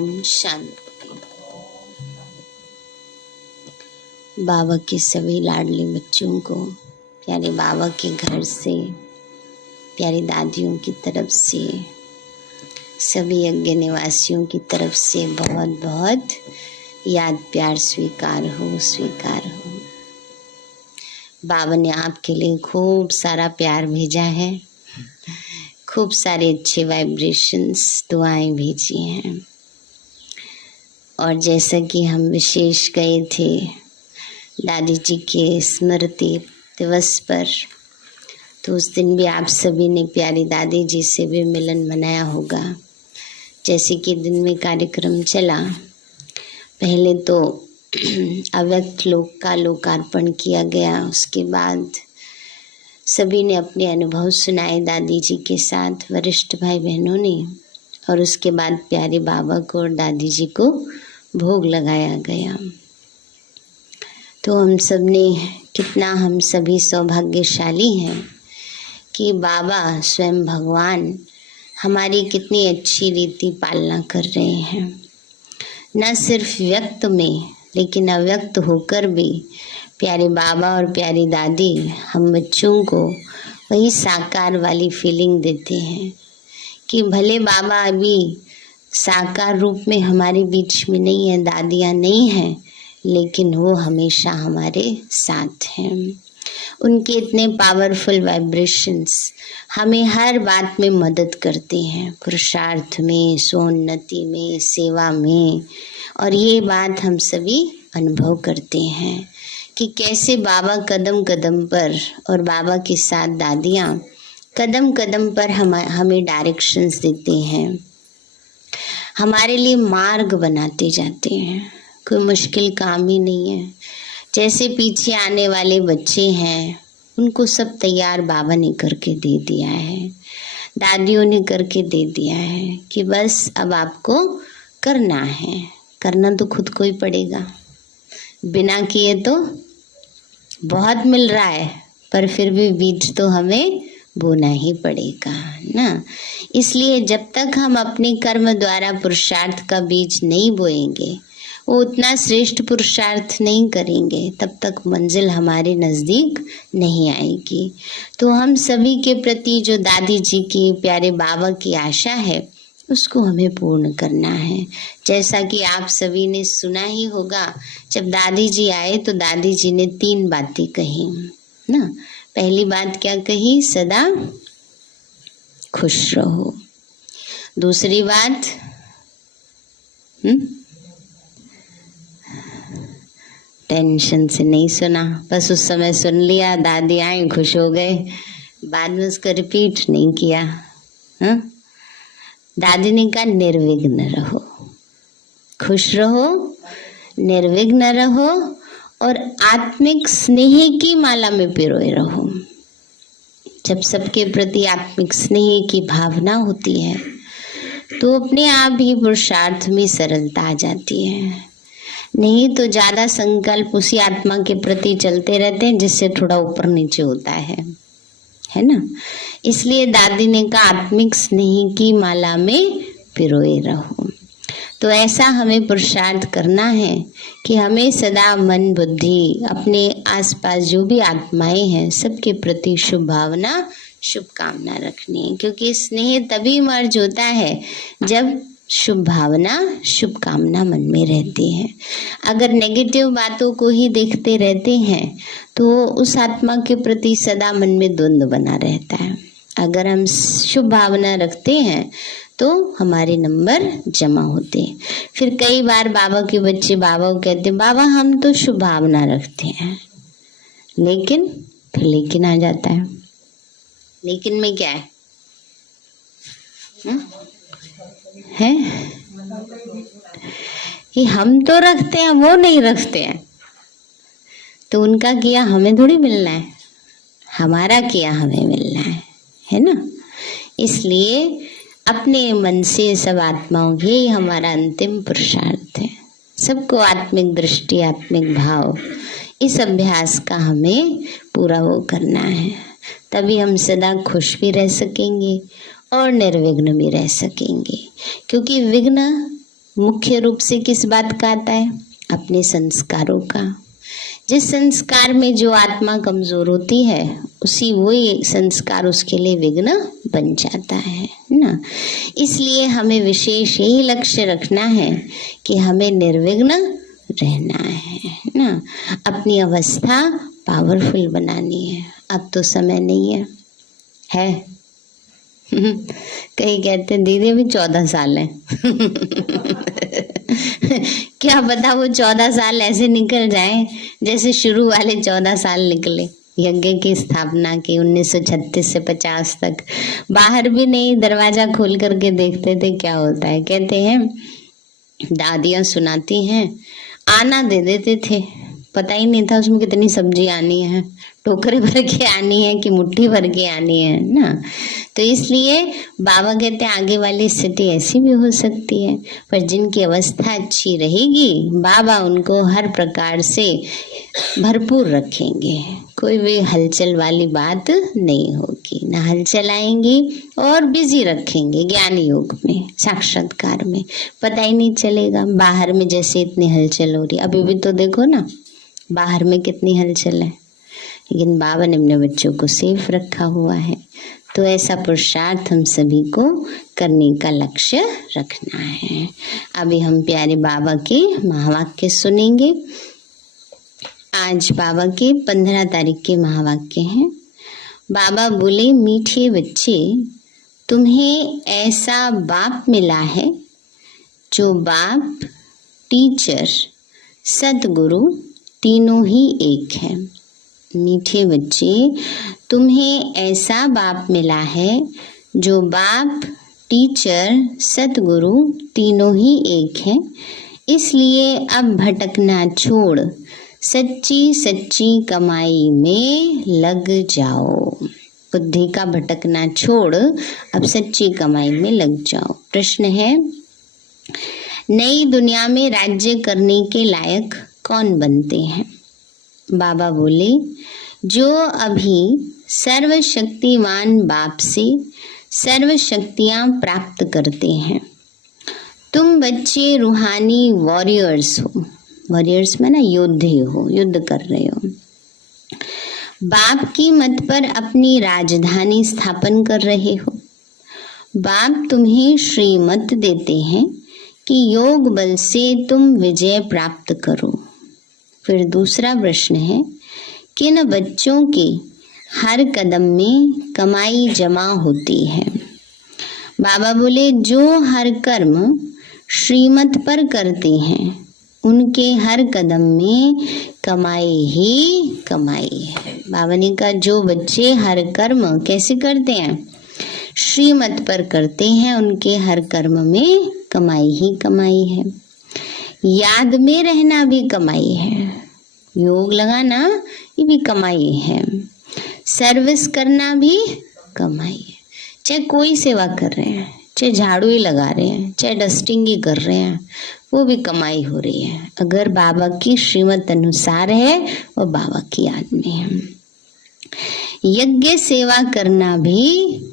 ओम शांति। बाबा के सभी लाडले बच्चों को प्यारे बाबा के घर से, प्यारी दादियों की तरफ से, सभी यज्ञ निवासियों की तरफ से बहुत बहुत याद प्यार स्वीकार हो, स्वीकार हो। बाबा ने आपके लिए खूब सारा प्यार भेजा है, खूब सारे अच्छे वाइब्रेशंस, दुआएं भेजी हैं। और जैसा कि हम विशेष गए थे दादी जी के स्मृति दिवस पर, तो उस दिन भी आप सभी ने प्यारी दादी जी से भी मिलन मनाया होगा। जैसे कि दिन में कार्यक्रम चला, पहले तो अव्यक्त लोक का लोकार्पण किया गया, उसके बाद सभी ने अपने अनुभव सुनाए दादी जी के साथ, वरिष्ठ भाई बहनों ने, और उसके बाद प्यारे बाबा को और दादी जी को भोग लगाया गया। तो हम सब ने, कितना हम सभी सौभाग्यशाली हैं कि बाबा स्वयं भगवान हमारी कितनी अच्छी रीति पालना कर रहे हैं। न सिर्फ व्यक्त में लेकिन अव्यक्त होकर भी प्यारे बाबा और प्यारी दादी हम बच्चों को वही साकार वाली फीलिंग देते हैं कि भले बाबा अभी साकार रूप में हमारे बीच में नहीं है, दादियाँ नहीं हैं, लेकिन वो हमेशा हमारे साथ हैं। उनके इतने पावरफुल वाइब्रेशंस हमें हर बात में मदद करते हैं, पुरुषार्थ में, स्वोन्नति में, सेवा में। और ये बात हम सभी अनुभव करते हैं कि कैसे बाबा कदम कदम पर और बाबा के साथ दादियाँ कदम कदम पर हमें डायरेक्शंस देते हैं, हमारे लिए मार्ग बनाते जाते हैं। कोई मुश्किल काम ही नहीं है। जैसे पीछे आने वाले बच्चे हैं, उनको सब तैयार बाबा ने करके दे दिया है, दादियों ने करके दे दिया है कि बस अब आपको करना है। करना तो खुद को ही पड़ेगा, बिना किए तो बहुत मिल रहा है, पर फिर भी बीज तो हमें बोना ही पड़ेगा ना। इसलिए जब तक हम अपने कर्म द्वारा पुरुषार्थ का बीज नहीं बोएंगे, वो उतना श्रेष्ठ पुरुषार्थ नहीं करेंगे, तब तक मंजिल हमारे नज़दीक नहीं आएगी। तो हम सभी के प्रति जो दादी जी की, प्यारे बाबा की आशा है, उसको हमें पूर्ण करना है। जैसा कि आप सभी ने सुना ही होगा, जब दादी जी आए तो दादी जी ने 3 बातें कही ना। पहली बात क्या कही? सदा खुश रहो। दूसरी बात, टेंशन से नहीं सुना, बस उस समय सुन लिया, दादी आई खुश हो गए, बाद में उसका रिपीट नहीं किया। दादी ने कहा निर्विघ्न रहो, खुश रहो, निर्विघ्न रहो और आत्मिक स्नेह की माला में पिरोए रहो। जब सबके प्रति आत्मिक स्नेह की भावना होती है तो अपने आप ही पुरुषार्थ में सरलता आ जाती है। नहीं तो ज़्यादा संकल्प उसी आत्मा के प्रति चलते रहते हैं, जिससे थोड़ा ऊपर नीचे होता है ना। इसलिए दादी ने कहा आत्मिक स्नेह की माला में पिरोए रहो। तो ऐसा हमें पुरुषार्थ करना है कि हमें सदा मन बुद्धि, अपने आसपास जो भी आत्माएं हैं, सबके प्रति शुभ भावना, शुभकामना रखनी है। क्योंकि स्नेह तभी मर्ज होता है जब शुभ भावना, शुभकामना मन में रहती है। अगर नेगेटिव बातों को ही देखते रहते हैं तो उस आत्मा के प्रति सदा मन में द्वंद्व बना रहता है। अगर हम शुभ भावना रखते हैं तो हमारे नंबर जमा होते हैं। फिर कई बार बाबा के बच्चे बाबा को कहते हैं, बाबा हम तो शुभ भावना रखते हैं, लेकिन फिर लेकिन आ जाता है। लेकिन में क्या है कि हम तो रखते हैं, वो नहीं रखते हैं। तो उनका किया हमें थोड़ी मिलना है, हमारा किया हमें मिलना है ना। इसलिए अपने मन से सब आत्माओं, यही हमारा अंतिम पुरुषार्थ है। सबको आत्मिक दृष्टि, आत्मिक भाव, इस अभ्यास का हमें पूरा वो करना है। तभी हम सदा खुश भी रह सकेंगे और निर्विघ्न भी रह सकेंगे। क्योंकि विघ्न मुख्य रूप से किस बात का आता है? अपने संस्कारों का। जिस संस्कार में जो आत्मा कमजोर होती है उसी वही संस्कार उसके लिए विघ्न बन जाता है ना। इसलिए हमें विशेष यही लक्ष्य रखना है कि हमें निर्विघ्न रहना है ना। अपनी अवस्था पावरफुल बनानी है। अब तो समय नहीं है कई कहते दीदी अभी 14 साल है क्या पता वो 14 साल ऐसे निकल जाए जैसे शुरू वाले 14 साल निकले यज्ञ की स्थापना के 1936 से 50 तक। बाहर भी नहीं दरवाजा खोल करके देखते थे क्या होता है। कहते हैं दादियाँ सुनाती हैं आना दे देते थे, पता ही नहीं था उसमें कितनी सब्जी आनी है, टोकरे भर के आनी है कि मुट्ठी भर के आनी है ना। तो इसलिए बाबा कहते हैं आगे वाली स्थिति ऐसी भी हो सकती है, पर जिनकी अवस्था अच्छी रहेगी बाबा उनको हर प्रकार से भरपूर रखेंगे। कोई भी हलचल वाली बात नहीं होगी, ना हलचल आएंगी और बिजी रखेंगे ज्ञान योग में, साक्षात्कार में। पता ही नहीं चलेगा बाहर में जैसे इतनी हलचल हो रही। अभी भी तो देखो ना बाहर में कितनी हलचल है, लेकिन बाबा ने अपने बच्चों को सेफ रखा हुआ है। तो ऐसा पुरुषार्थ हम सभी को करने का लक्ष्य रखना है। अभी हम प्यारे बाबा के महावाक्य सुनेंगे। आज बाबा के 15 तारीख के महावाक्य हैं। बाबा बोले, मीठे बच्चे, तुम्हें ऐसा बाप मिला है जो बाप, टीचर, सद्गुरु तीनों ही एक है। मीठे बच्चे, तुम्हें ऐसा बाप मिला है जो बाप, टीचर, सद्गुरु तीनों ही एक है। इसलिए अब भटकना छोड़ सच्ची सच्ची कमाई में लग जाओ। बुद्धि का भटकना छोड़ अब सच्ची कमाई में लग जाओ। प्रश्न है, नई दुनिया में राज्य करने के लायक कौन बनते हैं? बाबा बोले, जो अभी सर्वशक्तिमान बाप से सर्व शक्तियाँ प्राप्त करते हैं। तुम बच्चे रूहानी वॉरियर्स हो। वॉरियर्स में ना योद्धे हो, युद्ध कर रहे हो। बाप की मत पर अपनी राजधानी स्थापन कर रहे हो। बाप तुम्हें श्रीमत देते हैं कि योग बल से तुम विजय प्राप्त करो। फिर दूसरा प्रश्न है, किन बच्चों के हर कदम में कमाई जमा होती है? बाबा बोले, जो हर कर्म श्रीमत पर करते हैं उनके हर कदम में कमाई ही कमाई है। बाबा ने कहा जो बच्चे हर कर्म कैसे करते हैं? श्रीमत पर करते हैं, उनके हर कर्म में कमाई ही कमाई है। याद में रहना भी कमाई है, योग लगाना ये भी कमाई है, सर्विस करना भी कमाई है। चाहे कोई सेवा कर रहे हैं, चाहे झाड़ू ही लगा रहे हैं, चाहे डस्टिंग ही कर रहे हैं, वो भी कमाई हो रही है। अगर बाबा की श्रीमत अनुसार है और बाबा की याद में है। यज्ञ सेवा करना भी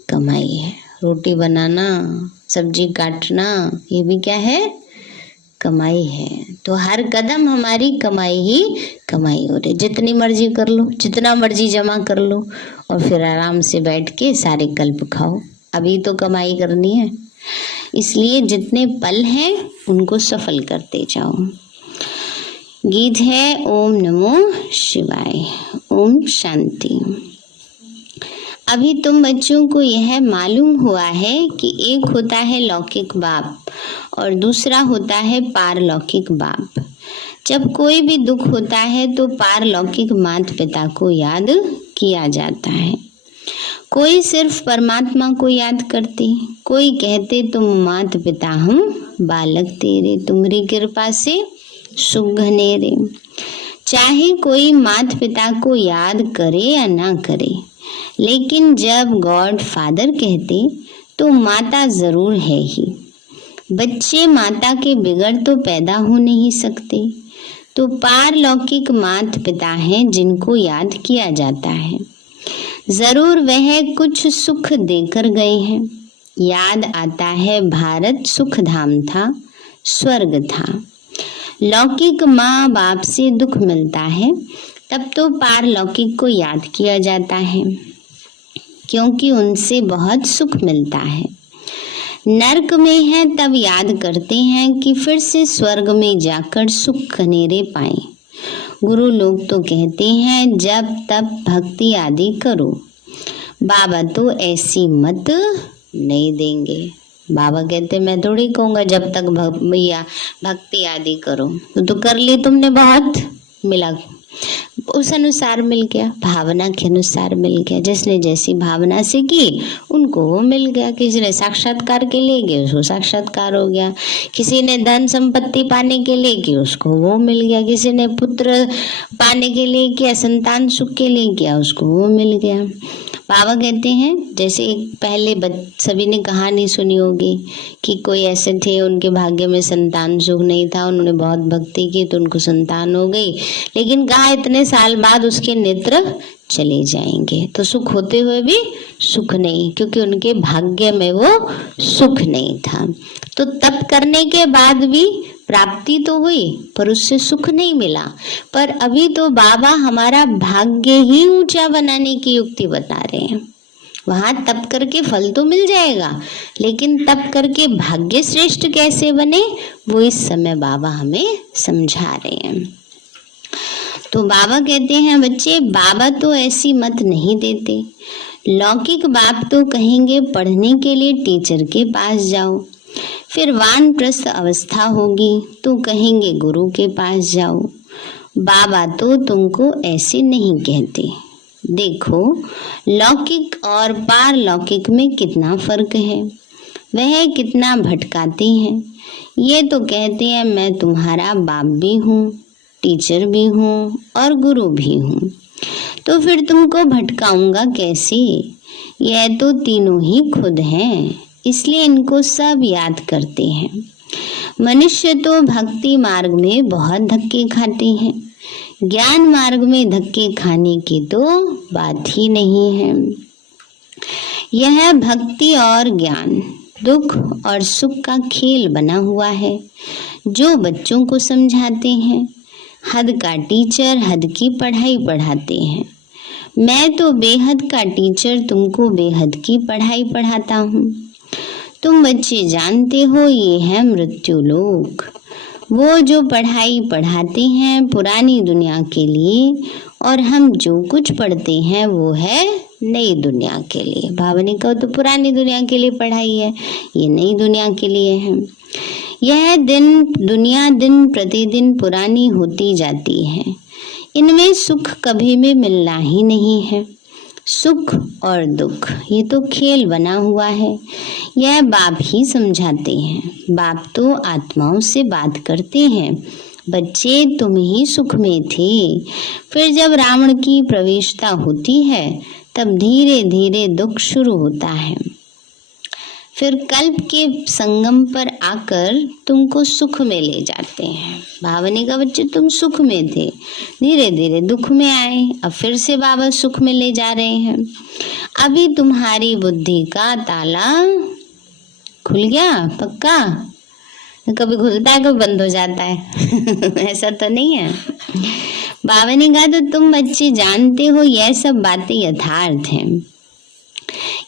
कमाई है। रोटी बनाना, सब्जी काटना, ये भी क्या है? कमाई है। तो हर कदम हमारी कमाई ही कमाई हो रही। जितनी मर्जी कर लो, जितना मर्जी जमा कर लो और फिर आराम से बैठ के सारे कल्प खाओ। अभी तो कमाई करनी है, इसलिए जितने पल हैं उनको सफल करते जाओ। गीत है ओम नमो शिवाय। ओम शांति। अभी तुम बच्चों को यह मालूम हुआ है कि एक होता है लौकिक बाप और दूसरा होता है पारलौकिक बाप। जब कोई भी दुख होता है तो पारलौकिक माता पिता को याद किया जाता है। कोई सिर्फ परमात्मा को याद करते, कोई कहते तुम माता पिता हम बालक तेरे, तुम्हारी कृपा से सुख घनेरे। चाहे कोई माता पिता को याद करे या ना करे, लेकिन जब गॉड फादर कहते तो माता जरूर है ही। बच्चे माता के बिगड़ तो पैदा हो नहीं सकते, तो पारलौकिक माता पिता हैं जिनको याद किया जाता है। जरूर वह कुछ सुख देकर गए हैं। याद आता है भारत सुख धाम था, स्वर्ग था। लौकिक माँ बाप से दुख मिलता है तब तो पारलौकिक को याद किया जाता है, क्योंकि उनसे बहुत सुख मिलता है। नरक में है तब याद करते हैं कि फिर से स्वर्ग में जाकर सुख खनेरे पाए। गुरु लोग तो कहते हैं जब तब भक्ति आदि करो। बाबा तो ऐसी मत नहीं देंगे। बाबा कहते मैं थोड़ी कहूँगा जब तक भैया भक्ति आदि करो, तो कर ली तुमने, बहुत मिला, उस अनुसार मिल गया, भावना के अनुसार मिल गया। जिसने जैसी भावना से की उनको वो मिल गया। किसी ने साक्षात्कार के लिए किया उसको साक्षात्कार हो गया, किसी ने धन संपत्ति पाने के लिए किया उसको वो मिल गया, किसी ने पुत्र पाने के लिए किया, संतान सुख के लिए किया उसको वो मिल गया। बाबा कहते हैं जैसे एक पहले सभी ने कहानी सुनी होगी कि कोई ऐसे थे उनके भाग्य में संतान सुख नहीं था, उन्होंने बहुत भक्ति की तो उनको संतान हो गई, लेकिन कहा इतने साल बाद उसके नेत्र चले जाएंगे, तो सुख होते हुए भी सुख नहीं, क्योंकि उनके भाग्य में वो सुख नहीं था। तो तप करने के बाद भी प्राप्ति तो हुई पर उससे सुख नहीं मिला। पर अभी तो बाबा हमारा भाग्य ही ऊंचा बनाने की युक्ति बता रहे हैं। वहां तप करके फल तो मिल जाएगा, लेकिन तप करके भाग्य श्रेष्ठ कैसे बने वो इस समय बाबा हमें समझा रहे हैं। तो बाबा कहते हैं बच्चे, बाबा तो ऐसी मत नहीं देते। लौकिक बाप तो कहेंगे पढ़ने के लिए टीचर के पास जाओ, फिर वानप्रस्थ अवस्था होगी तो कहेंगे गुरु के पास जाओ। बाबा तो तुमको ऐसे नहीं कहते। देखो लौकिक और पारलौकिक में कितना फर्क है, वह कितना भटकाते हैं। ये तो कहते हैं मैं तुम्हारा बाप भी हूँ, टीचर भी हूँ और गुरु भी हूँ, तो फिर तुमको भटकाऊंगा कैसे? यह तो तीनों ही खुद हैं, इसलिए इनको सब याद करते हैं। मनुष्य तो भक्ति मार्ग में बहुत धक्के खाते हैं, ज्ञान मार्ग में धक्के खाने की तो बात ही नहीं है। यह भक्ति और ज्ञान दुख और सुख का खेल बना हुआ है जो बच्चों को समझाते हैं। हद का टीचर हद की पढ़ाई पढ़ाते हैं। मैं तो बेहद का टीचर तुमको बेहद की पढ़ाई पढ़ाता हूँ। तुम बच्चे जानते हो ये है मृत्यु लोक। वो जो पढ़ाई पढ़ाते हैं पुरानी दुनिया के लिए, और हम जो कुछ पढ़ते हैं वो है नई दुनिया के लिए। बाबा ने कहा तो पुरानी दुनिया के लिए पढ़ाई है, ये नई दुनिया के लिए है। यह दुनिया दिन प्रतिदिन पुरानी होती जाती है, इनमें सुख कभी भी मिलना ही नहीं है। सुख और दुख ये तो खेल बना हुआ है, यह बाप ही समझाते हैं। बाप तो आत्माओं से बात करते हैं, बच्चे तुम ही सुख में थे, फिर जब रावण की प्रवेशता होती है तब धीरे धीरे दुख शुरू होता है, फिर कल्प के संगम पर आकर तुमको सुख में ले जाते हैं। बाबा ने कहा बच्चे तुम सुख में थे, धीरे धीरे दुख में आए, अब फिर से बाबा सुख में ले जा रहे हैं। अभी तुम्हारी बुद्धि का ताला खुल गया पक्का? कभी खुलता है कभी बंद हो जाता है ऐसा तो नहीं है। बाबा ने कहा तो तुम बच्चे जानते हो यह सब बातें यथार्थ हैं,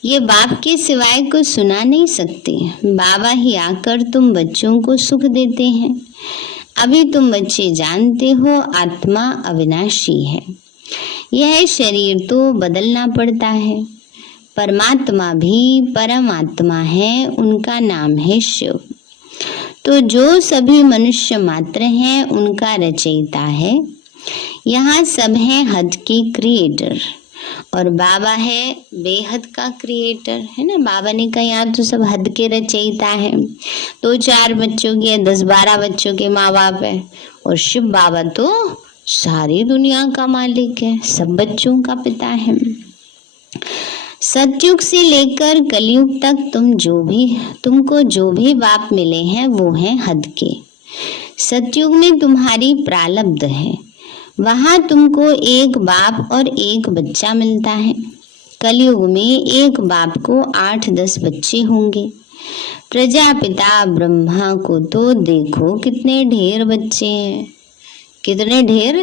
ये बाप के सिवाय कुछ सुना नहीं सकते। बाबा ही आकर तुम बच्चों को सुख देते हैं। अभी तुम बच्चे जानते हो आत्मा अविनाशी है, यह शरीर तो बदलना पड़ता है। परमात्मा भी परमात्मा है, उनका नाम है शिव। तो जो सभी मनुष्य मात्र हैं उनका रचयिता है। यहाँ सब हैं हद के क्रिएटर और बाबा है बेहद का क्रिएटर, है ना। बाबा ने कहा यहाँ तो सब हद के रचयिता है, 2-4 बच्चों के 10-12 बच्चों के माँ बाप है, और शिव बाबा तो सारी दुनिया का मालिक है, सब बच्चों का पिता है। सतयुग से लेकर कलयुग तक तुमको जो भी बाप मिले हैं वो हैं हद के। सतयुग में तुम्हारी प्रारब्ध है, वहाँ तुमको एक बाप और एक बच्चा मिलता है। कलयुग में एक बाप को 8-10 बच्चे होंगे। प्रजापिता ब्रह्मा को तो देखो कितने ढेर बच्चे हैं। कितने ढेर?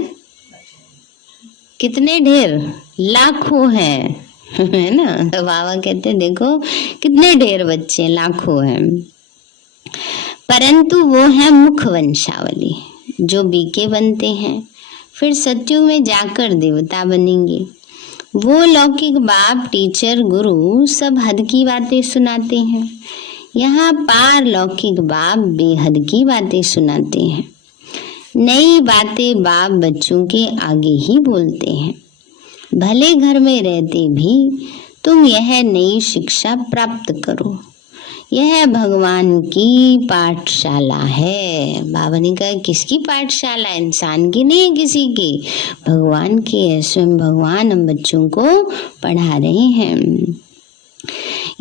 कितने ढेर? लाखों हैं, है ना। तो बाबा कहते देखो कितने ढेर बच्चे, लाखों हैं। परंतु वो है मुख वंशावली, जो बीके बनते हैं, फिर सत्युग में जाकर देवता बनेंगे। वो लौकिक बाप, टीचर, गुरु सब हद की बातें सुनाते हैं। यहाँ पार लौकिक बाप बेहद की बातें सुनाते हैं। नई बातें बाप बच्चों के आगे ही बोलते हैं। भले घर में रहते भी तुम यह नई शिक्षा प्राप्त करो। यह भगवान की पाठशाला है। बाबा ने कहा किसकी पाठशाला? इंसान की नहीं, किसी की, भगवान की है। स्वयं भगवान हम बच्चों को पढ़ा रहे हैं।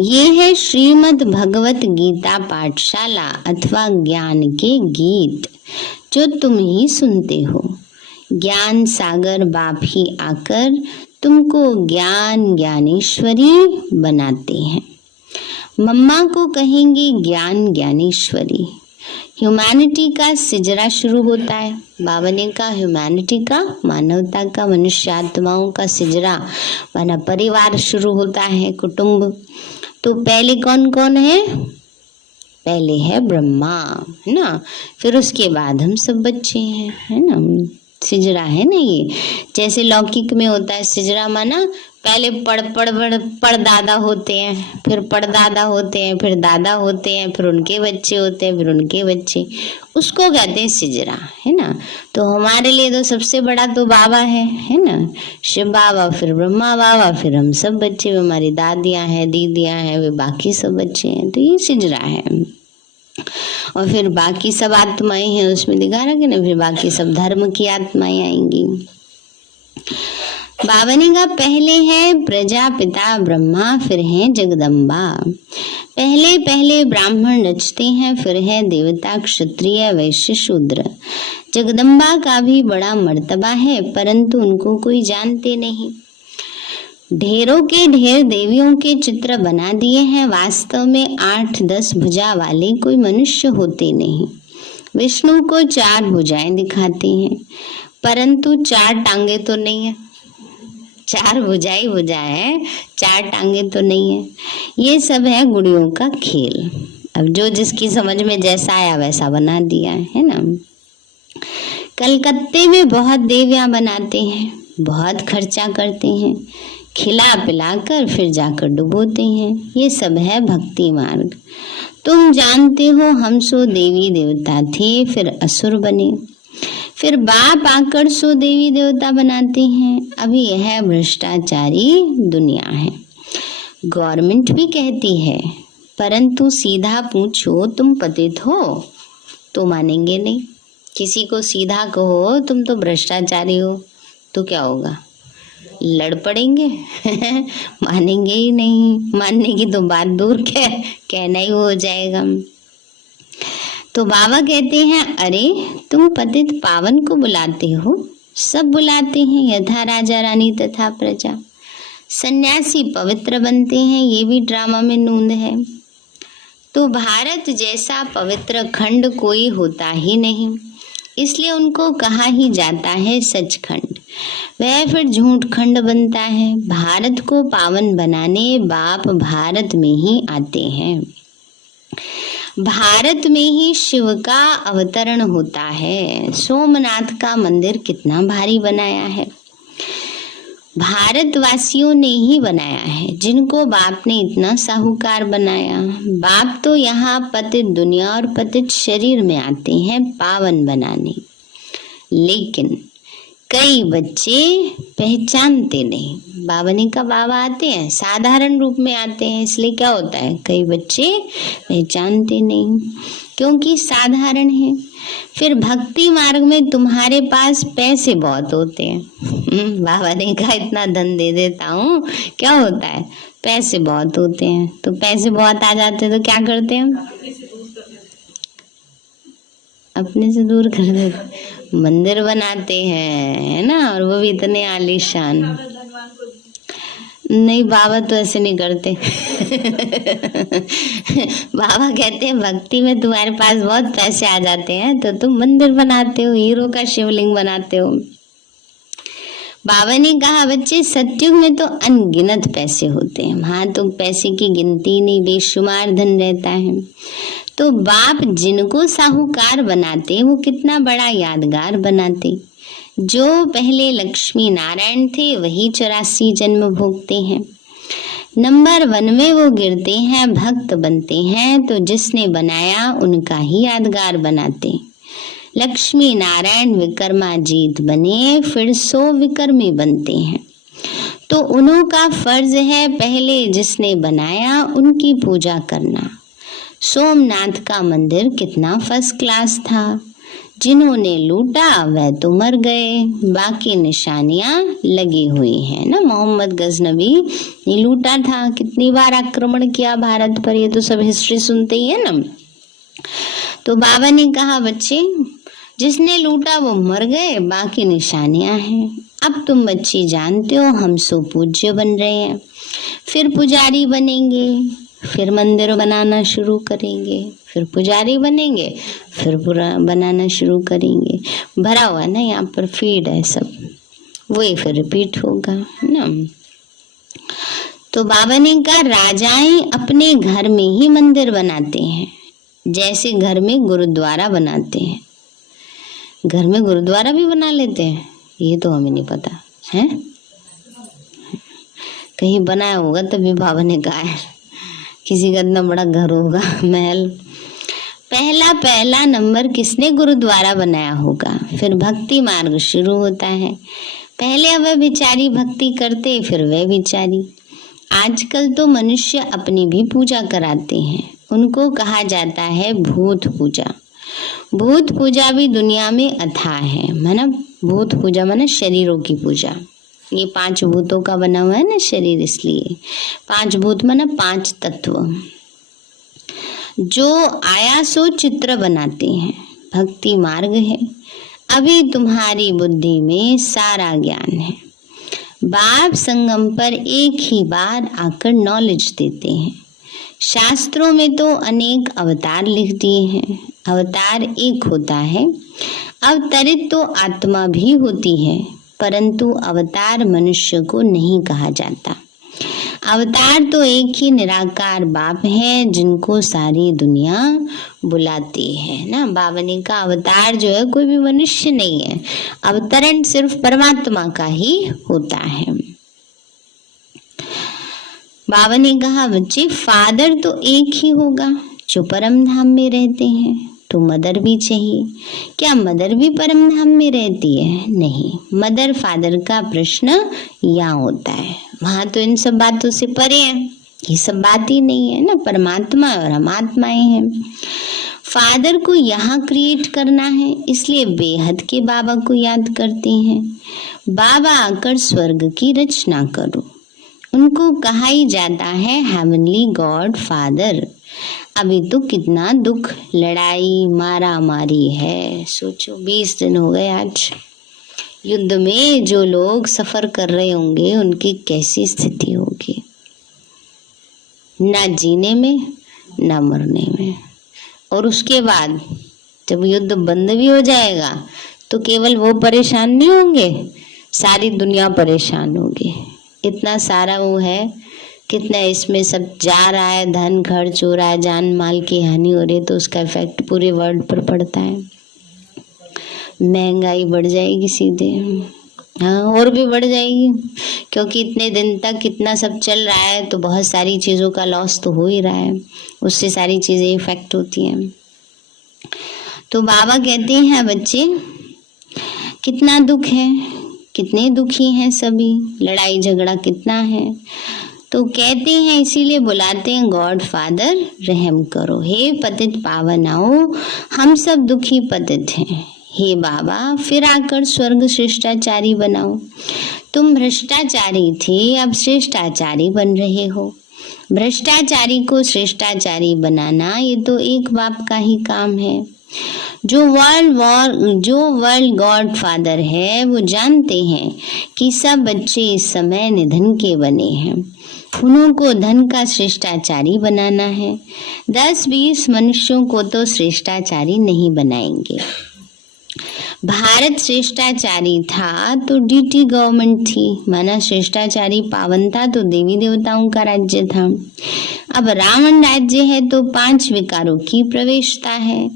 ये है श्रीमद् भगवत गीता पाठशाला अथवा ज्ञान के गीत जो तुम ही सुनते हो। ज्ञान सागर बाप ही आकर तुमको ज्ञान ज्ञानेश्वरी बनाते हैं। मम्मा को कहेंगे ज्ञान ज्ञानेश्वरी। ह्यूमैनिटी का सिजरा शुरू होता है। बाबा ने कहा ह्यूमैनिटी का, मानवता का, मनुष्य आत्माओं का सिजरा माना परिवार शुरू होता है, कुटुंब। तो पहले कौन कौन है? पहले है ब्रह्मा, है ना। फिर उसके बाद हम सब बच्चे हैं, है ना। सिजरा है ना ये। जैसे लौकिक में होता है सिजरा, माना पहले पड़दादा होते हैं, फिर पड़दादा होते हैं, फिर दादा होते हैं, फिर उनके बच्चे होते हैं, फिर उनके बच्चे, उसको कहते हैं सिजरा, है ना। तो हमारे लिए तो सबसे बड़ा तो बाबा है ना, शिव बाबा, फिर ब्रह्मा बाबा, फिर हम सब बच्चे, हमारी दादियां हैं, दीदियां हैं, वे बाकी सब बच्चे हैं। तो ये सिजरा है। और फिर बाकी सब आत्माएं हैं, उसमें दिखा रखे ना, फिर बाकी सब धर्म की आत्माएं आएंगी। बाबा ने कहा पहले है प्रजापिता ब्रह्मा, फिर है जगदम्बा। पहले पहले ब्राह्मण रचते हैं, फिर है देवता, क्षत्रिय, वैश्य, शूद्र। जगदम्बा का भी बड़ा मर्तबा है, परंतु उनको कोई जानते नहीं। ढेरों के ढेर देवियों के चित्र बना दिए हैं। वास्तव में 8-10 भुजा वाले कोई मनुष्य होते नहीं। विष्णु को 4 भुजाएं दिखाते हैं, परंतु 4 टांगे तो नहीं है। 4 भुजाएं है, 4 टांगे तो नहीं है। ये सब है गुड़ियों का खेल। अब जो जिसकी समझ में जैसा आया वैसा बना दिया है ना। कलकत्ते में बहुत देवियां बनाते हैं, बहुत खर्चा करते हैं, खिला पिलाकर फिर जाकर डुबोते हैं। ये सब है भक्ति मार्ग। तुम जानते हो हम सो देवी देवता थे, फिर असुर बने, फिर बाप आकर सो देवी देवता बनाते हैं। अभी यह भ्रष्टाचारी दुनिया है। गवर्नमेंट भी कहती है, परंतु सीधा पूछो तुम पतित हो तो मानेंगे नहीं। किसी को सीधा कहो तुम तो भ्रष्टाचारी हो तो क्या होगा? लड़ पड़ेंगे मानेंगे ही नहीं। मानने की तो बात दूर, कहना ही हो जाएगा। तो बाबा कहते हैं अरे तुम पतित पावन को बुलाते हो, सब बुलाते हैं, यथा राजा रानी तथा प्रजा। सन्यासी पवित्र बनते हैं, ये भी ड्रामा में नूंद है। तो भारत जैसा पवित्र खंड कोई होता ही नहीं, इसलिए उनको कहा ही जाता है सचखंड। वह फिर झूठ खंड बनता है। भारत को पावन बनाने बाप भारत में ही आते हैं। भारत में ही शिव का अवतरण होता है। सोमनाथ का मंदिर कितना भारी बनाया है, भारतवासियों ने ही बनाया है, जिनको बाप ने इतना साहूकार बनाया। बाप तो यहाँ पतित दुनिया और पतित शरीर में आते हैं पावन बनाने, लेकिन कई बच्चे पहचानते नहीं। बाबा ने कहा बाबा आते हैं, साधारण रूप में आते हैं, इसलिए क्या होता है कई बच्चे पहचानते नहीं, क्योंकि साधारण है। फिर भक्ति मार्ग में तुम्हारे पास पैसे बहुत होते हैं। बाबा ने कहा इतना धन दे देता हूँ, क्या होता है पैसे बहुत होते हैं। तो पैसे बहुत आ जाते हैं तो क्या करते हैं? अपने से दूर कर देते, मंदिर बनाते हैं, है ना, और वो भी इतने आलीशान। नहीं, बाबा तो ऐसे नहीं करते। बाबा कहते हैं भक्ति में तुम्हारे पास बहुत पैसे आ जाते हैं तो तुम मंदिर बनाते हो, हीरो का शिवलिंग बनाते हो। बाबा ने कहा बच्चे, सतयुग में तो अनगिनत पैसे होते हैं, वहां तो पैसे की गिनती नहीं, बेशुमार धन रहता है। तो बाप जिनको साहूकार बनाते वो कितना बड़ा यादगार बनाते। जो पहले लक्ष्मी नारायण थे वही 84 जन्म भोगते हैं। नंबर 1 में वो गिरते हैं, भक्त बनते हैं, तो जिसने बनाया उनका ही यादगार बनाते। लक्ष्मी नारायण विक्रमाजीत बने, फिर 100 विक्रमी बनते हैं। तो उन्हों का फर्ज है पहले जिसने बनाया उनकी पूजा करना। सोमनाथ का मंदिर कितना फर्स्ट क्लास था, जिन्होंने लूटा वह तो मर गए, बाकी निशानियां लगी हुई हैं ना। मोहम्मद गजनवी ने लूटा था, कितनी बार आक्रमण किया भारत पर, ये तो सब हिस्ट्री सुनते ही है ना। तो बाबा ने कहा बच्चे, जिसने लूटा वो मर गए, बाकी निशानियां हैं। अब तुम बच्चे जानते हो हम सो पूज्य बन रहे हैं, फिर पुजारी बनेंगे, फिर मंदिर बनाना शुरू करेंगे, फिर पुजारी बनेंगे, फिर पूरा बनाना शुरू करेंगे। भरा हुआ ना यहाँ पर फीड है सब, वही फिर रिपीट होगा ना। तो बाबा ने कहा राजाएं अपने घर में ही मंदिर बनाते हैं, जैसे घर में गुरुद्वारा बनाते हैं। घर में गुरुद्वारा भी बना लेते हैं, ये तो हमें नहीं पता है, कहीं बनाया होगा तभी बाबा ने कहा है, किसी का इतना बड़ा घर होगा महल। पहला नंबर किसने गुरुद्वारा बनाया होगा। फिर भक्ति मार्ग शुरू होता है, पहले वह बिचारी भक्ति करते, फिर वह बिचारी। आजकल तो मनुष्य अपनी भी पूजा कराते हैं, उनको कहा जाता है भूत पूजा। भूत पूजा भी दुनिया में अथाह है, माना भूत पूजा माना शरीरों की पूजा। ये 5 भूतों का बना हुआ है ना शरीर, इसलिए 5 भूत माना 5 तत्व। जो आया सो चित्र बनाते हैं, भक्ति मार्ग है। अभी तुम्हारी बुद्धि में सारा ज्ञान है। बाप संगम पर एक ही बार आकर नॉलेज देते हैं। शास्त्रों में तो अनेक अवतार लिख दिए हैं, अवतार एक होता है। अवतरित तो आत्मा भी होती है, परंतु अवतार मनुष्य को नहीं कहा जाता। अवतार तो एक ही निराकार बाप है, जिनको सारी दुनिया बुलाती है ना। बाबा ने कहा अवतार जो है कोई भी मनुष्य नहीं है, अवतरण सिर्फ परमात्मा का ही होता है। बाबा ने कहा बच्चे, फादर तो एक ही होगा जो परम धाम में रहते हैं, तो मदर भी चाहिए। क्या मदर भी परम धाम में रहती है? नहीं, मदर फादर का प्रश्न यहाँ होता है, वहां तो इन सब बातों से परे है, ये सब बात ही नहीं है ना। परमात्मा और हम आत्माएं हैं। फादर को यहाँ क्रिएट करना है, इसलिए बेहद के बाबा को याद करते हैं। बाबा आकर स्वर्ग की रचना करो, उनको कहा ही जाता है हेवनली गॉड फादर। अभी तो कितना दुख, लड़ाई, मारा मारी है। सोचो 20 दिन हो गए आज युद्ध में, जो लोग सफर कर रहे होंगे उनकी कैसी स्थिति होगी, ना जीने में ना मरने में। और उसके बाद जब युद्ध बंद भी हो जाएगा तो केवल वो परेशान नहीं होंगे, सारी दुनिया परेशान होगी। इतना सारा वो है, कितना इसमें सब जा रहा है, धन खर्च हो रहा है, जान माल की हानि हो रही है, तो उसका इफेक्ट पूरे वर्ल्ड पर पड़ता है। महंगाई बढ़ जाएगी सीधे, हाँ, और भी बढ़ जाएगी, क्योंकि इतने दिन तक कितना सब चल रहा है, तो बहुत सारी चीज़ों का लॉस तो हो ही रहा है, उससे सारी चीज़ें इफेक्ट होती हैं। तो बाबा कहते हैं बच्चे, कितना दुख है, कितने दुखी हैं सभी, लड़ाई झगड़ा कितना है। तो कहते हैं, इसीलिए बुलाते हैं गॉड फादर, रहम करो, हे पतित पावन आओ, हम सब दुखी पतित हैं, हे बाबा फिर आकर स्वर्ग श्रेष्ठाचारी बनाओ। तुम भ्रष्टाचारी थे, अब श्रेष्ठाचारी बन रहे हो। भ्रष्टाचारी को श्रेष्ठाचारी बनाना ये तो एक बाप का ही काम है। जो वर्ल्ड गॉड फादर है वो जानते हैं कि सब बच्चे इस समय निधन के बने हैं। उन्हों को धन का श्रेष्ठाचारी बनाना है। 10-20 मनुष्यों को तो श्रेष्ठाचारी नहीं बनाएंगे। भारत श्रेष्ठाचारी था तो डीटी गवर्नमेंट थी, माना श्रेष्ठाचारी पावन था तो देवी देवताओं का राज्य था। अब रावण राज्य है तो 5 विकारों की प्रवेशता है।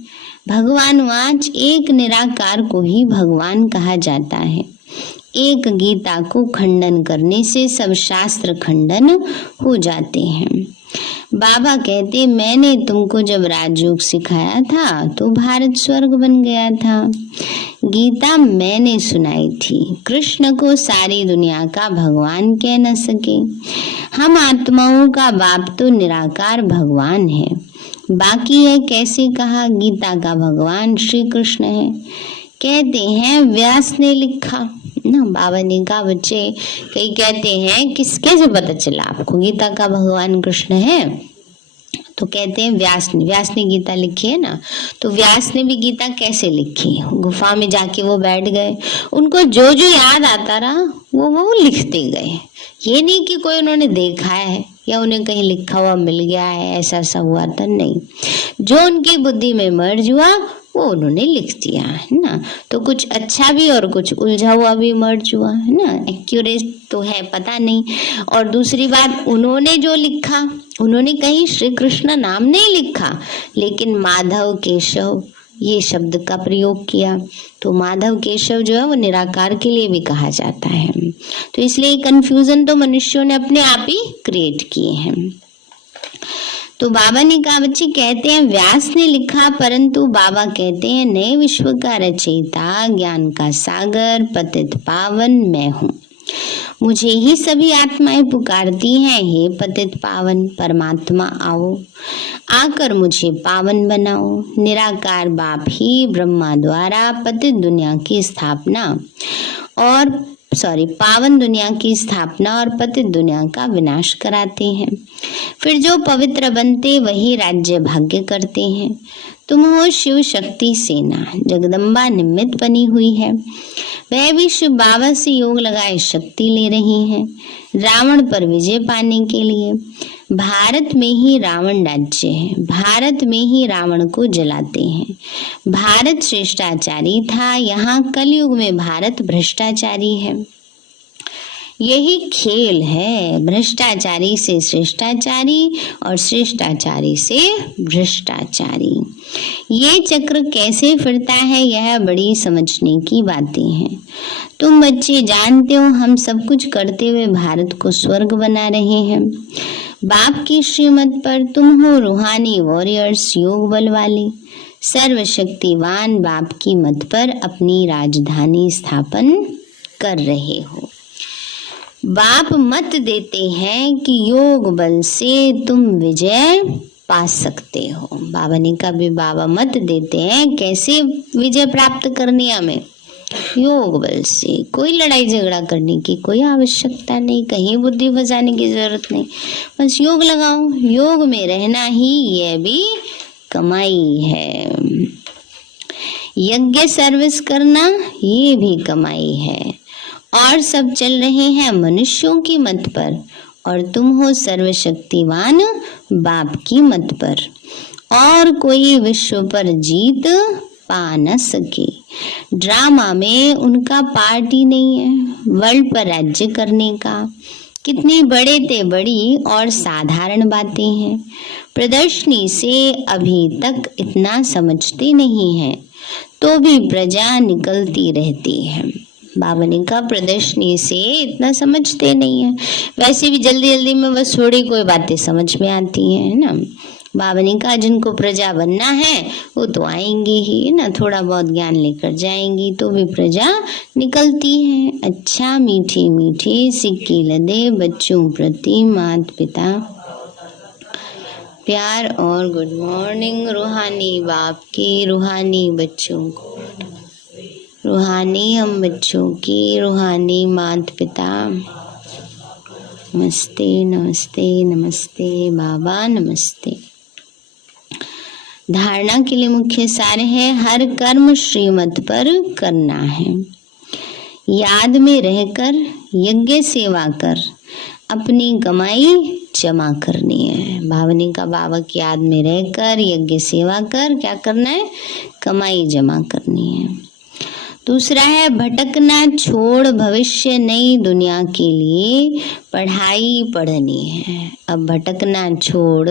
भगवान वाच एक निराकार को ही भगवान कहा जाता है। एक गीता को खंडन करने से सब शास्त्र खंडन हो जाते हैं। बाबा कहते मैंने तुमको जब राजयोग सिखाया था तो भारत स्वर्ग बन गया था। गीता मैंने सुनाई थी। कृष्ण को सारी दुनिया का भगवान कह न सके। हम आत्माओं का बाप तो निराकार भगवान है। बाकी है कैसे कहा गीता का भगवान श्री कृष्ण है। कहते हैं व्यास ने लिखा ना। बाबा ने कहा बच्चे कई कहते हैं कैसे पता चला आपको गीता का भगवान कृष्ण है, तो कहते हैं व्यास ने गीता लिखी है ना। तो व्यास ने भी गीता कैसे लिखी, गुफा में जाके वो बैठ गए, उनको जो जो याद आता रहा वो लिखते गए। ये नहीं कि कोई उन्होंने देखा है या उन्हें कहीं लिखा हुआ मिल गया है, ऐसा हुआ था नहीं। जो उनकी बुद्धि में मर्ज हुआ वो उन्होंने लिख दिया है ना। तो कुछ अच्छा भी और कुछ उलझा हुआ भी मर्ज हुआ है ना। एक्यूरेट तो है पता नहीं। और दूसरी बात उन्होंने जो लिखा, उन्होंने कहीं श्री कृष्ण नाम नहीं लिखा, लेकिन माधव केशव ये शब्द का प्रयोग किया। तो माधव केशव जो है वो निराकार के लिए भी कहा जाता है। तो इसलिए कंफ्यूजन तो मनुष्यों ने अपने आप ही क्रिएट किए हैं। तो बाबा ने कहा बच्चे कहते हैं व्यास ने लिखा, परंतु बाबा कहते हैं नए विश्व का रचयिता ज्ञान का सागर पतित पावन मैं हूँ। मुझे ही सभी आत्माएं पुकारती हैं, हे पतित पावन परमात्मा आओ, आकर मुझे पावन बनाओ। निराकार बाप ही ब्रह्मा द्वारा पतित दुनिया की स्थापना और पावन दुनिया की स्थापना और पतित दुनिया का विनाश कराते हैं। फिर जो पवित्र बनते वही राज्य भाग्य करते हैं। तुम हो शिव शक्ति सेना, जगदम्बा निमित्त बनी हुई है। वह भी शिव बाबा से योग लगाए शक्ति ले रही हैं रावण पर विजय पाने के लिए। भारत में ही रावण राज्य है, भारत में ही रावण को जलाते हैं। भारत श्रेष्ठाचारी था, यहाँ कलयुग में भारत भ्रष्टाचारी है। यही खेल है, भ्रष्टाचारी से श्रेष्ठाचारी और श्रेष्ठाचारी से भ्रष्टाचारी। ये चक्र कैसे फिरता है यह बड़ी समझने की बातें हैं। तुम बच्चे जानते हो हम सब कुछ करते हुए भारत को स्वर्ग बना रहे हैं। बाप की श्रीमत पर तुम हो रूहानी वॉरियर्स, योग बल वाले, सर्वशक्तिवान बाप की मत पर अपनी राजधानी स्थापन कर रहे हो। बाप मत देते हैं कि योग बल से तुम विजय पा सकते हो। बाबा ने कहा भी बाबा मत देते हैं कैसे विजय प्राप्त करनी हमें, योग बल से। कोई लड़ाई झगड़ा करने की कोई आवश्यकता नहीं, कहीं बुद्धि फंसाने की जरूरत नहीं, बस योग लगाओ। योग में रहना ही यह भी कमाई है। यज्ञ सर्विस करना ये भी कमाई है। और सब चल रहे हैं मनुष्यों की मत पर और तुम हो सर्वशक्तिवान बाप की मत पर, और कोई विश्व पर जीत पा न सके। ड्रामा में उनका पार्ट ही नहीं है वर्ल्ड पर राज्य करने का। कितनी बड़े ते बड़ी और साधारण बातें हैं, प्रदर्शनी से अभी तक इतना समझते नहीं हैं तो भी प्रजा निकलती रहती है। बाबा ने कहा प्रदर्शनी से इतना समझते नहीं है, वैसे भी जल्दी जल्दी में बस थोड़ी कोई बातें समझ में आती हैं, है ना। बाबा ने कहा जिनको प्रजा बनना है वो तो आएंगे ही, है ना, थोड़ा बहुत ज्ञान लेकर जाएंगी तो भी प्रजा निकलती है। अच्छा मीठे मीठे सिक्के लदे बच्चों प्रति माता पिता प्यार और गुड मॉर्निंग रूहानी बाप की रूहानी बच्चों को, रूहानी हम बच्चों की रूहानी माता पिता। नमस्ते नमस्ते नमस्ते बाबा नमस्ते। धारणा के लिए मुख्य सार है, हर कर्म श्रीमत पर करना है। याद में रहकर यज्ञ सेवा कर अपनी कमाई जमा करनी है। भावनी का बाबा की याद में रहकर यज्ञ सेवा कर क्या करना है, कमाई जमा करनी है। दूसरा है, भटकना छोड़ भविष्य नई दुनिया के लिए पढ़ाई पढ़नी है। अब भटकना छोड़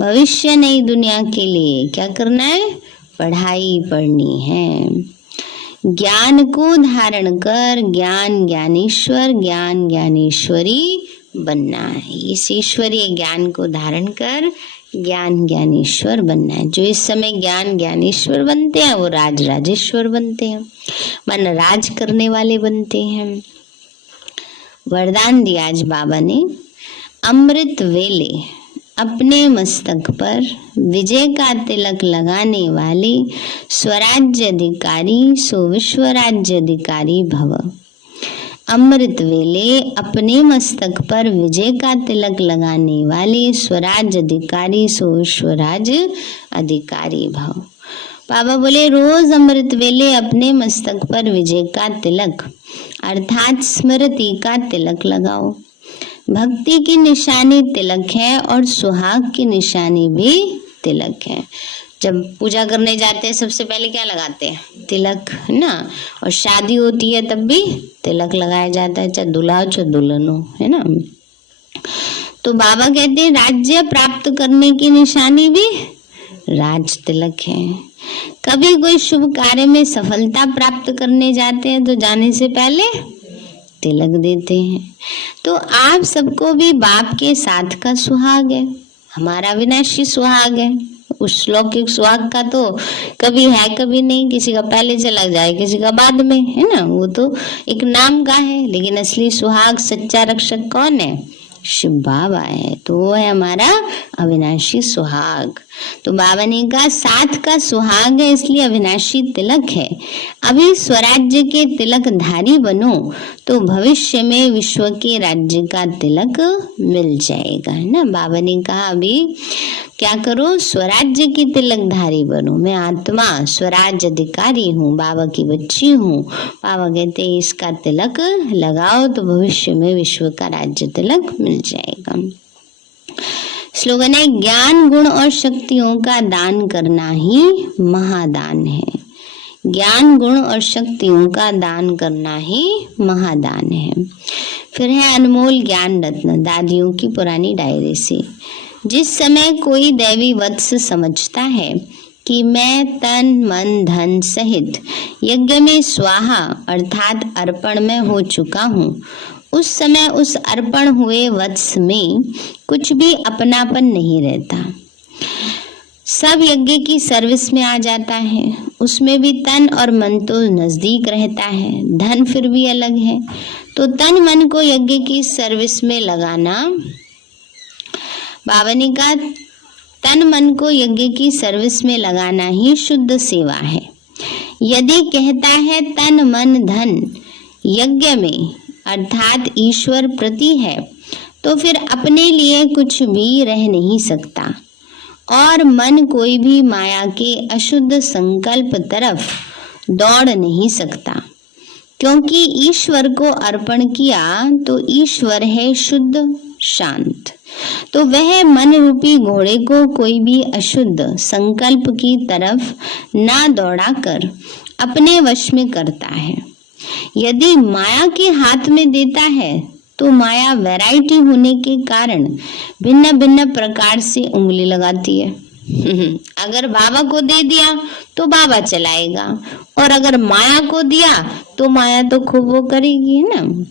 भविष्य नई दुनिया के लिए क्या करना है, पढ़ाई पढ़नी है। ज्ञान को धारण कर ज्ञान ज्ञानेश्वर ज्ञान ज्ञानेश्वरी बनना है। इस ईश्वरीय ज्ञान को धारण कर ज्ञान ज्ञानेश्वर बनना है। जो इस समय ज्ञान ज्ञानेश्वर बनते हैं वो राज राजेश्वर बनते हैं, मन राज करने वाले बनते हैं। वरदान दिया आज बाबा ने, अमृत वेले अपने मस्तक पर विजय का तिलक लगाने वाले स्वराज्य अधिकारी सो विश्व राज्य अधिकारी भव। अमृत वेले अपने मस्तक पर विजय का तिलक लगाने वाले स्वराज अधिकारी सो विश्व राज्य अधिकारी भव। बाबा बोले रोज अमृत वेले अपने मस्तक पर विजय का तिलक अर्थात स्मृति का तिलक लगाओ। भक्ति की निशानी तिलक है और सुहाग की निशानी भी तिलक है। जब पूजा करने जाते हैं सबसे पहले क्या लगाते हैं, तिलक, है ना। और शादी होती है तब भी तिलक लगाया जाता है, चाहे दूल्हा हो चाहे दुल्हन हो, है ना। तो बाबा कहते हैं राज्य प्राप्त करने की निशानी भी राज तिलक है। कभी कोई शुभ कार्य में सफलता प्राप्त करने जाते हैं तो जाने से पहले तिलक देते हैं। तो आप सबको भी बाप के साथ का सुहाग है, हमारा विनाशी सुहाग है। उस लौकिक सुहाग का तो कभी है कभी नहीं, किसी का पहले चला जाए किसी का बाद में, है ना। वो तो एक नाम का है, लेकिन असली सुहाग सच्चा रक्षक कौन है, शिव बाबा है। तो वो है हमारा अविनाशी सुहाग। तो बाबा ने कहा साथ का सुहाग है इसलिए अविनाशी तिलक है। अभी स्वराज्य के तिलक धारी बनो तो भविष्य में विश्व के राज्य का तिलक मिल जाएगा, है ना। बाबा ने कहा अभी क्या करो, स्वराज्य की तिलकधारी बनो। मैं आत्मा स्वराज अधिकारी हूँ, बाबा की बच्ची हूँ। बाबा कहते हैं इसका तिलक लगाओ तो भविष्य में विश्व का राज्य तिलक मिल जाएगा। स्लोगन है, ज्ञान गुण और शक्तियों का दान करना ही महादान है। ज्ञान गुण और शक्तियों का दान करना ही महादान है। फिर है अनमोल ज्ञान रत्न, दादियों की पुरानी डायरी से। जिस समय कोई दैवी वत्स समझता है कि मैं तन मन धन सहित यज्ञ में स्वाहा अर्थात अर्पण में हो चुका हूँ, उस समय उस अर्पण हुए वत्स में कुछ भी अपनापन नहीं रहता। सब यज्ञ की सर्विस में आ जाता है। उसमें भी तन और मन तो नजदीक रहता है, धन फिर भी अलग है। तो तन मन को यज्ञ की सर्विस में लगाना, बाबा ने कहा तन मन को यज्ञ की सर्विस में लगाना ही शुद्ध सेवा है। यदि कहता है तन मन धन यज्ञ में अर्थात ईश्वर प्रति है, तो फिर अपने लिए कुछ भी रह नहीं सकता और मन कोई भी माया के अशुद्ध संकल्प तरफ दौड़ नहीं सकता। क्योंकि ईश्वर को अर्पण किया तो ईश्वर है शुद्ध शांत, तो वह मन रूपी घोड़े को कोई भी अशुद्ध संकल्प की तरफ ना दौड़ाकर अपने वश में करता है। यदि माया के हाथ में देता है तो माया वैरायटी होने के कारण भिन्न भिन्न प्रकार से उंगली लगाती है। अगर बाबा को दे दिया तो बाबा चलाएगा, और अगर माया को दिया तो माया तो खूब वो करेगी, है ना।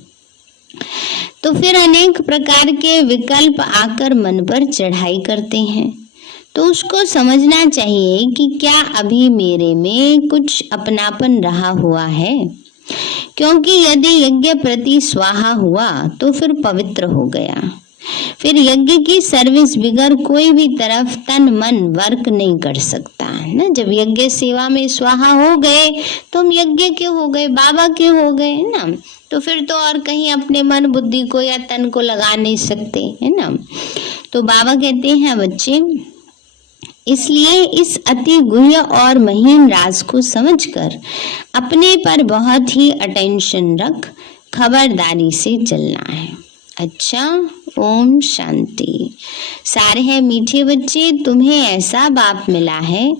तो फिर अनेक प्रकार के विकल्प आकर मन पर चढ़ाई करते हैं। तो उसको समझना चाहिए कि क्या अभी मेरे में कुछ अपनापन रहा हुआ है। क्योंकि यदि यज्ञ प्रति स्वाहा हुआ तो फिर पवित्र हो गया। फिर यज्ञ की सर्विस बिगर कोई भी तरफ तन मन वर्क नहीं कर सकता ना। जब यज्ञ सेवा में स्वाहा हो गए तो हम यज्ञ के हो गए, बाबा के हो गए ना। तो फिर तो और कहीं अपने मन बुद्धि को या तन को लगा नहीं सकते, है ना। तो बाबा कहते हैं बच्चे इसलिए इस अति गुह्य और महीन राज को समझकर अपने पर बहुत ही अटेंशन रख खबरदारी से चलना है। अच्छा, ओम शांति। सार है मीठे बच्चे, तुम्हें ऐसा बाप मिला है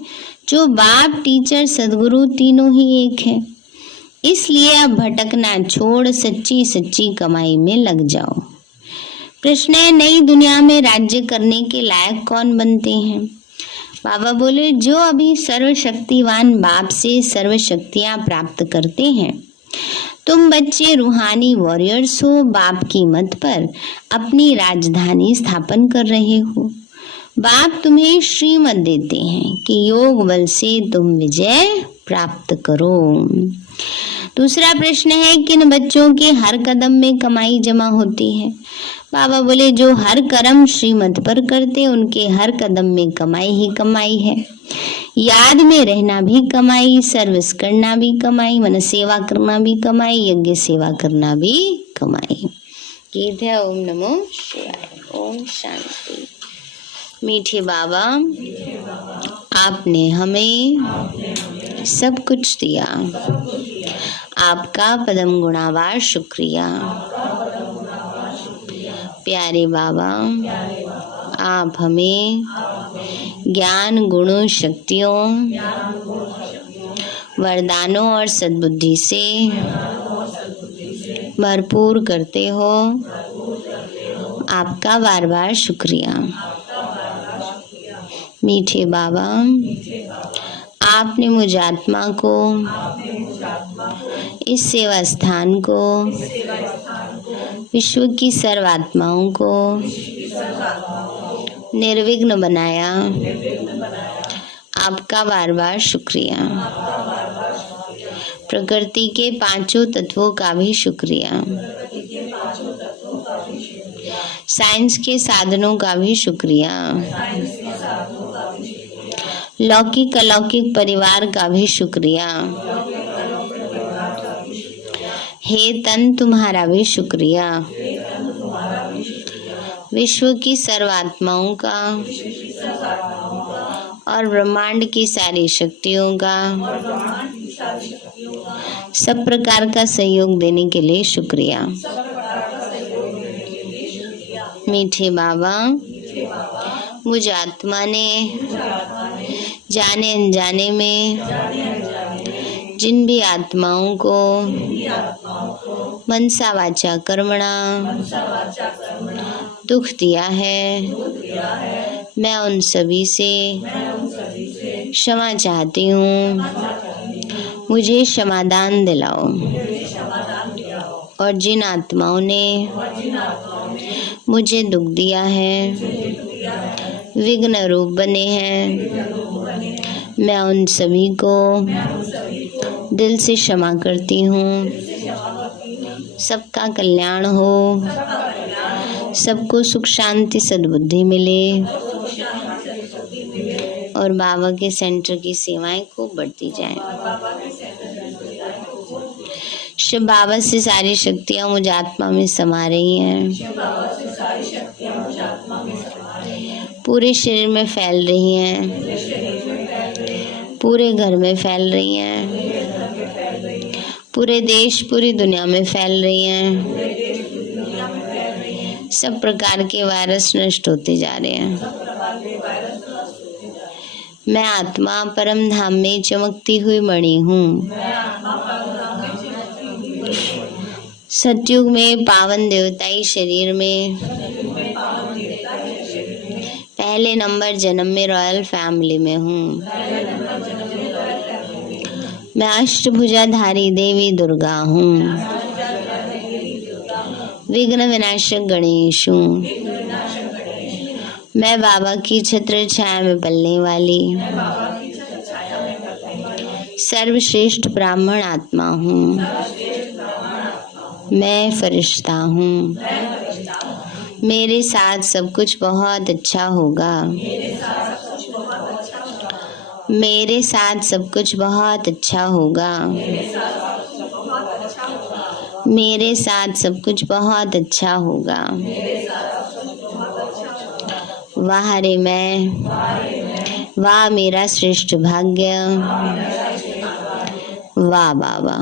जो बाप, टीचर, सदगुरु तीनों ही एक है। इसलिए अब भटकना छोड़ सच्ची सच्ची कमाई में लग जाओ। प्रश्न है, नई दुनिया में राज्य करने के लायक कौन बनते हैं? बाबा बोले, जो अभी सर्वशक्तिवान बाप से सर्व शक्तियां प्राप्त करते हैं। तुम बच्चे रूहानी वॉरियर्स हो, बाप की मत पर अपनी राजधानी स्थापन कर रहे हो। बाप तुम्हें श्रीमत देते हैं कि योग बल से तुम विजय प्राप्त करो। दूसरा प्रश्न है, किन बच्चों के हर कदम में कमाई जमा होती है? बाबा बोले, जो हर कर्म श्रीमत पर करते उनके हर कदम में कमाई ही कमाई है। याद में रहना भी कमाई, सर्विस करना भी कमाई, मन सेवा करना भी कमाई, यज्ञ सेवा करना भी कमाई। गीत है ओम नमो शिवाय। ओम शांति। मीठे बाबा, आपने हमें सब कुछ दिया, आपका पदम गुणावार शुक्रिया। प्यारे बाबा, आप हमें ज्ञान, गुणों, शक्तियों, वरदानों और सद्बुद्धि से भरपूर करते हो। आपका बार बार शुक्रिया। मीठे बाबा, आपने मुझ आत्मा को, इस सेवा स्थान को, विश्व की सर्व आत्माओं को निर्विघ्न बनाया। आपका बार बार शुक्रिया। प्रकृति के पांचों तत्वों का भी शुक्रिया। साइंस के साधनों का भी शुक्रिया। लौकिक अलौकिक परिवार का भी शुक्रिया। हे तन, तुम्हारा भी शुक्रिया। विश्व की सर्वात्माओं का और ब्रह्मांड की सारी शक्तियों का सब प्रकार का सहयोग देने के लिए शुक्रिया। मीठे बाबा, मुझ आत्मा ने जाने अनजाने में जिन भी आत्माओं को मनसा वाचा कर्मणा दुख दिया है, मैं उन सभी से क्षमा चाहती हूँ। मुझे क्षमादान दिलाओ। और जिन आत्माओं ने मुझे दुख दिया है, विघ्न रूप बने हैं, मैं उन सभी को दिल से क्षमा करती हूँ। सबका कल्याण हो, सबको सुख शांति सद्बुद्धि मिले और बाबा के सेंटर की सेवाएं खूब बढ़ती जाएं। शिव बाबा से सारी शक्तियाँ मुझ आत्मा में समा रही हैं, पूरे शरीर में फैल रही हैं, पूरे घर में फैल रही हैं, पूरे देश पूरी दुनिया में फैल रही हैं। सब प्रकार के वायरस नष्ट होते जा रहे हैं। मैं आत्मा परम धाम में चमकती हुई मणि हूँ। सतयुग में पावन देवताई शरीर में पहले नंबर जन्म में रॉयल फैमिली में हूँ। मैं अष्टभुजाधारी देवी दुर्गा हूँ। विघ्न विनाशक गणेश हूँ। मैं बाबा की छत्र छाया में पलने वाली सर्वश्रेष्ठ ब्राह्मण आत्मा हूँ। मैं फरिश्ता हूँ। मेरे साथ सब कुछ बहुत अच्छा होगा। मेरे साथ सब कुछ बहुत अच्छा होगा। मेरे साथ सब कुछ बहुत अच्छा होगा। वाह रे, मैं वाह मेरा श्रेष्ठ भाग्य, वाह बाबा।